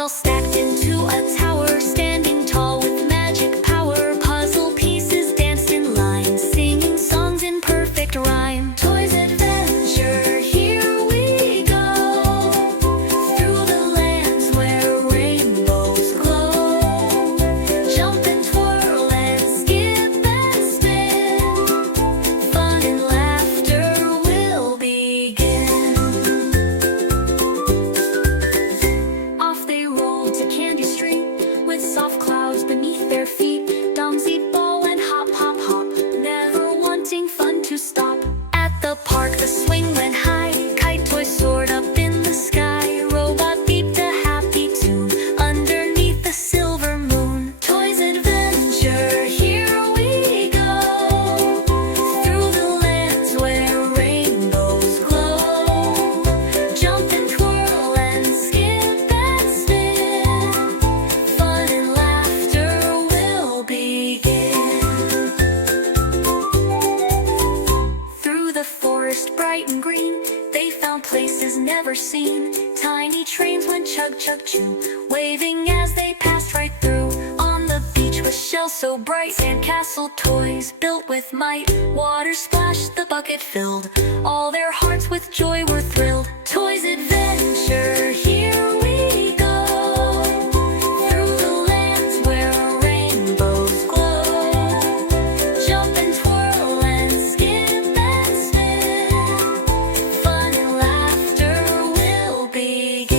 all stacked into a tower, standing tall with magic power. Puzzle pieces danced in line, singing songs in perfect rhyme. Toys adventure, here we go, through the lands where rainbows glow. Jump and twirl and skip and spin, fun and laughter will begin. Off they rolled to Candy Street, with soft clouds beneath their feet. Dumsy ball and hop, hop, hop, never wanting fun to stop. At the park the swing went high, kite toy soared up in the sky. Robot beeped a happy tune underneath the silver moon. Toys adventure, here we go, through the lands where rainbows glow. Jump and twirl and skip and spin, fun and laughter will begin. Through the forest bright and green, they found places never seen. Tiny trains went chug chug choo, waving as they passed right through. On the beach was shells so bright, sandcastle toys built with might. Water splashed, the bucket filled, all their hearts with joy were thrilled. Toys adventure, here we go, through the lands where rainbows glow. Jump and twirl and skip and spin, fun and laughter will begin.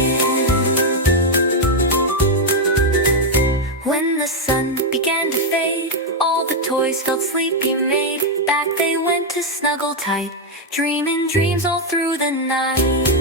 When the sun began to fade, all the toys felt sleepy made. Back they went to snuggle tight, dreaming dreams all through the night.